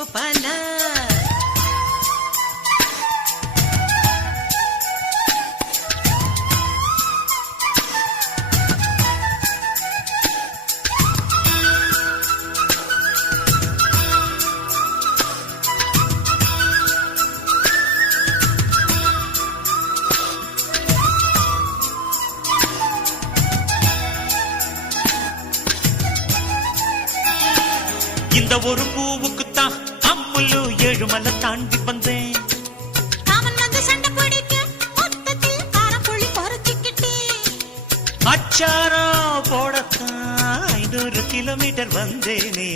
கோபாலா. இந்த ஒரு பூவுக்குத்தான் அம்முலு ஏழுமலை தாண்டி வந்தேன். அவன் வந்து சண்டை பிடிக்க மொத்தத்தில் காரப்புள்ளி பொறுக்கிக்கிட்டேன். அச்சாரம் போடத்தான் 500 கிலோமீட்டர் வந்தேனே.